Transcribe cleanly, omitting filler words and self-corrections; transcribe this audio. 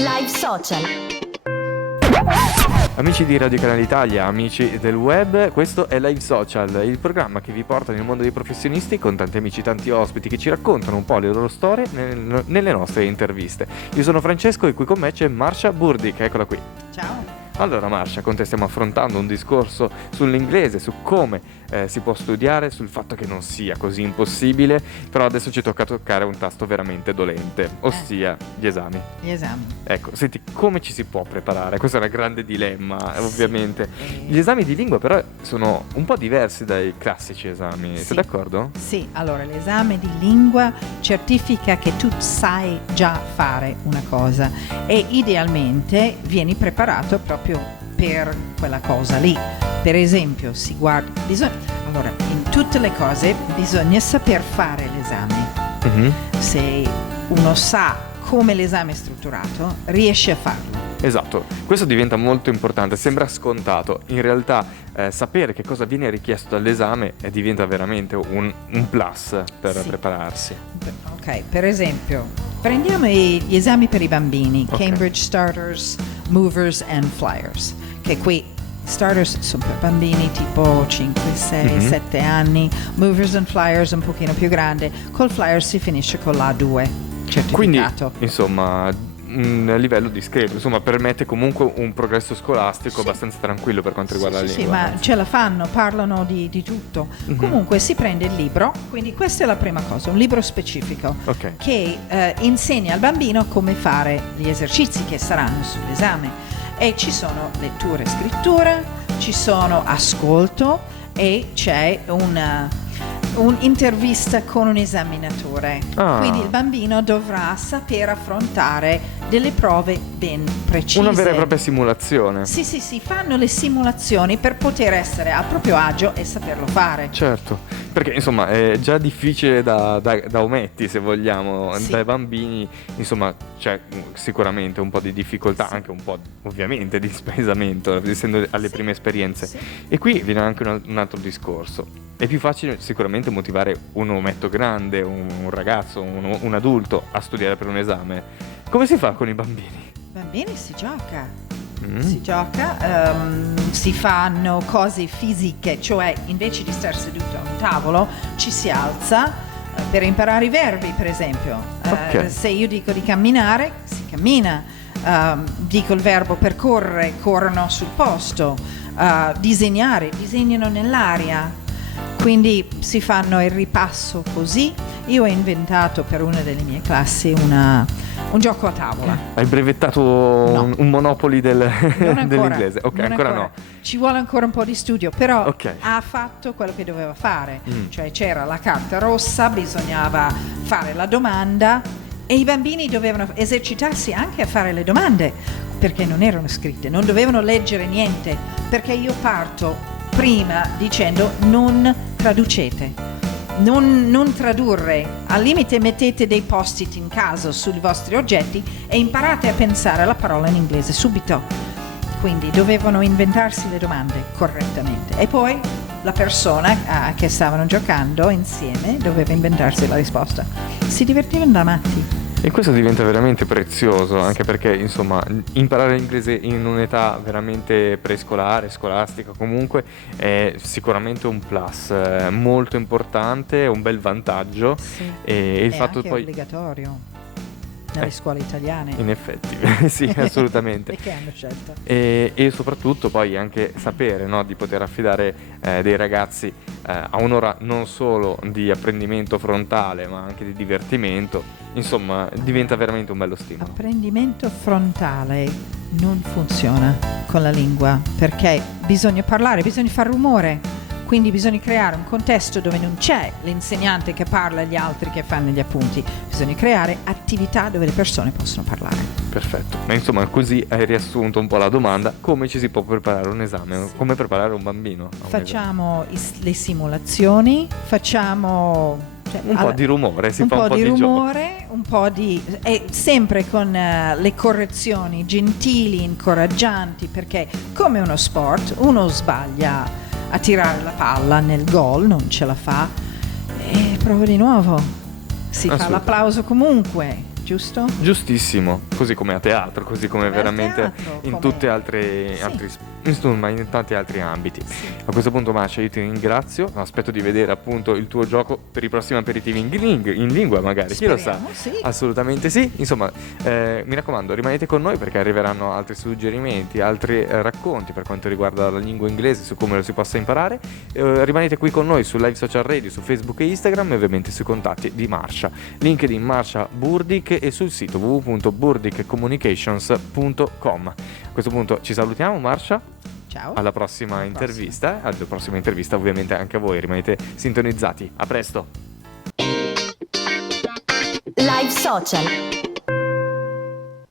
Live Social. Amici di Radio Canale Italia, amici del web, questo è Live Social, il programma che vi porta nel mondo dei professionisti con tanti amici, tanti ospiti che ci raccontano un po' le loro storie nelle nostre interviste. Io sono Francesco e qui con me c'è Marsha Burdick, eccola qui. Ciao. Allora Marsha, con te stiamo affrontando un discorso sull'inglese, su come si può studiare, sul fatto che non sia così impossibile, però adesso ci tocca toccare un tasto veramente dolente, ossia gli esami. Gli esami. Ecco, senti, come ci si può preparare? Questo è un grande dilemma, ovviamente. Gli esami di lingua però sono un po' diversi dai classici esami, sei d'accordo? Sì, allora l'esame di lingua certifica che tu sai già fare una cosa e idealmente vieni preparato proprio per quella cosa lì. Per esempio, allora, in tutte le cose bisogna saper fare l'esame. Mhm. Se uno sa come l'esame è strutturato, riesce a farlo. Esatto, questo diventa molto importante, sembra scontato, in realtà sapere che cosa viene richiesto dall'esame diventa veramente un plus per prepararsi. Ok, per esempio, prendiamo gli esami per i bambini, Ok. Cambridge Starters, Movers and Flyers, che qui Starters sono per bambini tipo 5, 6, Mhm. 7 anni, Movers and Flyers un pochino più grande, col Flyers si finisce con l'A2 certificato. Quindi, insomma, un livello discreto, insomma, permette comunque un progresso scolastico abbastanza tranquillo per quanto riguarda la Sì, lingua. ma ce la fanno, parlano di tutto. Mhm. Comunque si prende il libro, quindi questa è la prima cosa, un libro specifico Ok. che insegna al bambino come fare gli esercizi che saranno sull'esame. E ci sono lettura e scrittura, ci sono ascolto e c'è un'intervista con un esaminatore. Ah. Quindi il bambino dovrà saper affrontare delle prove ben precise. Una vera e propria simulazione. Sì, fanno le simulazioni per poter essere a proprio agio e saperlo fare. Certo, perché insomma è già difficile da ometti, se vogliamo, Sì. dai bambini, insomma c'è sicuramente un po' di difficoltà, anche un po' ovviamente di spaesamento, essendo alle prime esperienze. Sì. E qui viene anche un altro discorso. È più facile sicuramente motivare un ometto grande, un ragazzo, un adulto a studiare per un esame. Come si fa con i bambini? Bambini si gioca. Mm. Si gioca, si fanno cose fisiche, cioè invece di stare seduto a un tavolo ci si alza per imparare i verbi, per esempio. Ok. Se io dico di camminare, si cammina. Dico il verbo percorrere, corrono sul posto. Disegnare, disegnano nell'aria. Quindi si fanno il ripasso così. Io ho inventato per una delle mie classi un gioco a tavola. Hai brevettato No. un Monopoli Non ancora, dell'inglese? Ok, non ancora no. Ci vuole ancora un po' di studio, però Ok. ha fatto quello che doveva fare. Mm. Cioè c'era la carta rossa, bisognava fare la domanda e i bambini dovevano esercitarsi anche a fare le domande, perché non erano scritte, non dovevano leggere niente, perché io parto prima dicendo non traducete. Non tradurre, al limite mettete dei post-it in casa sui vostri oggetti e imparate a pensare alla parola in inglese subito. Quindi dovevano inventarsi le domande correttamente e poi la persona che stavano giocando insieme doveva inventarsi la risposta. Si divertivano da matti. E questo diventa veramente prezioso, anche perché, insomma, imparare l'inglese in un'età veramente prescolare, scolastica comunque, è sicuramente un plus molto importante, un bel vantaggio. E il È fatto anche poi... obbligatorio nelle scuole italiane. In effetti, sì, assolutamente. E che hanno scelto. E soprattutto poi anche sapere, no, di poter affidare dei ragazzi a un'ora non solo di apprendimento frontale ma anche di divertimento, insomma diventa veramente un bello stimolo. Apprendimento frontale non funziona con la lingua perché bisogna parlare, bisogna far rumore. Quindi bisogna creare un contesto dove non c'è l'insegnante che parla e gli altri che fanno gli appunti. Bisogna creare attività dove le persone possono parlare. Perfetto, ma insomma così hai riassunto un po' la domanda: come ci si può preparare un esame? Come preparare un bambino a un esame? Facciamo le simulazioni, facciamo Un po' di rumore, si fa un po' di rumore, un po' di e sempre con le correzioni gentili, incoraggianti, perché come uno sport, uno sbaglia a tirare la palla nel gol, non ce la fa e prova di nuovo. Si fa Assolutamente. l'applauso comunque. giusto? Giustissimo, così come a teatro, così come Come al veramente teatro, in come- tutti altri, Sì. insomma, in tanti altri ambiti. Sì. A questo punto, Masha, io ti ringrazio, aspetto di vedere appunto il tuo gioco per i prossimi aperitivi in lingua magari, chi lo sa? Speriamo, sì. Assolutamente sì, insomma, mi raccomando, rimanete con noi perché arriveranno altri suggerimenti, altri racconti per quanto riguarda la lingua inglese, su come lo si possa imparare. Rimanete qui con noi su Live Social Radio, su Facebook e Instagram e ovviamente sui contatti di Marsha, LinkedIn Marsha Burdick e sul sito www.burdickcommunications.com. A questo punto ci salutiamo, Marsha. Ciao. Alla prossima intervista, ovviamente anche a voi, rimanete sintonizzati. A presto. Live Social.